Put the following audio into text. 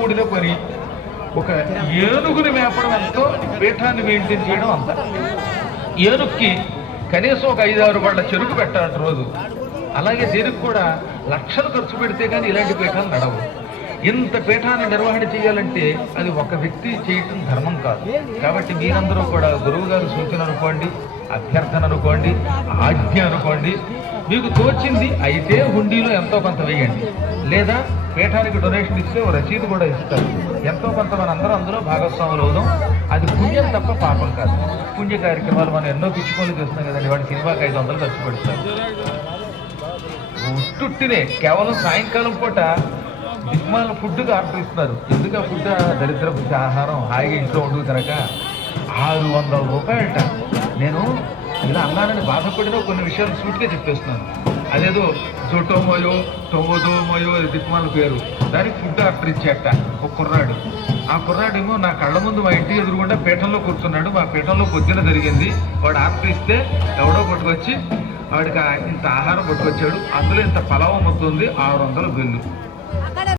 కూడిన పని ఒక ఏనుగుని మేపడం ఎంతో పీఠాన్ని మెయింటైన్ చేయడం అంత. ఏనుగుకి కనీసం ఒక ఐదారు వాళ్ళ చెరుకు పెట్టాలంట రోజు. అలాగే దీనికి కూడా లక్షలు ఖర్చు పెడితే కానీ ఇలాంటి పీఠాలు నడవు. ఇంత పీఠాన్ని నిర్వహణ చేయాలంటే అది ఒక వ్యక్తి చేయటం ధర్మం కాదు. కాబట్టి మీరందరూ కూడా గురువు గారి సూచన అనుకోండి అభ్యర్థన అనుకోండి ఆజ్ఞ అనుకోండి. మీకు తోచింది అయితే హుండీలో ఎంతో కొంత వేయండి. లేదా పీఠానికి డొనేషన్ ఇస్తే ఓ రసీదు కూడా ఇస్తారు. ఎంతో కొంత మన అందరం అందులో భాగస్వాములు అవుదాం. అది పుణ్యం తప్ప పాపం కాదు. పుణ్య కార్యక్రమాలు మనం ఎన్నో పిచ్చుకోలు చేస్తున్నాం కదండి. వాడి సినిమాకి ఐదు వందలు ఖర్చు పెడతారు. ఉట్టుట్టినే కేవలం సాయంకాలం పూట దిగ్మాల ఫుడ్గా ఆర్డర్ ఇస్తున్నారు. ఎందుకు ఆ ఫుడ్ దరిద్రపు ఆహారం హాయిగా ఇంట్లో వండుకు తినక ఆరు వందల రూపాయలట. నేను ఇలా అన్నానని బాధపడిన కొన్ని విషయాలు సూట్గా చెప్పేస్తున్నాను. అదేదో జొటోమోయో టొమోదోమోయో దిక్మాల పేరు. దానికి ఫుడ్ ఆర్డర్ ఇచ్చేట ఒక కుర్రాడు. ఆ కుర్రాడేమో నా కళ్ళ ముందు మా ఇంటి ఎదురుగుండా పీఠంలో కూర్చున్నాడు. మా పీఠంలో పొద్దున జరిగింది. వాడు ఆర్డర్ ఇస్తే ఎవడో పట్టుకొచ్చి వాడికి ఇంత ఆహారం పట్టుకొచ్చాడు. అందులో ఇంత పలావ మొత్తం ఉంది ఆరు వందల బిల్లు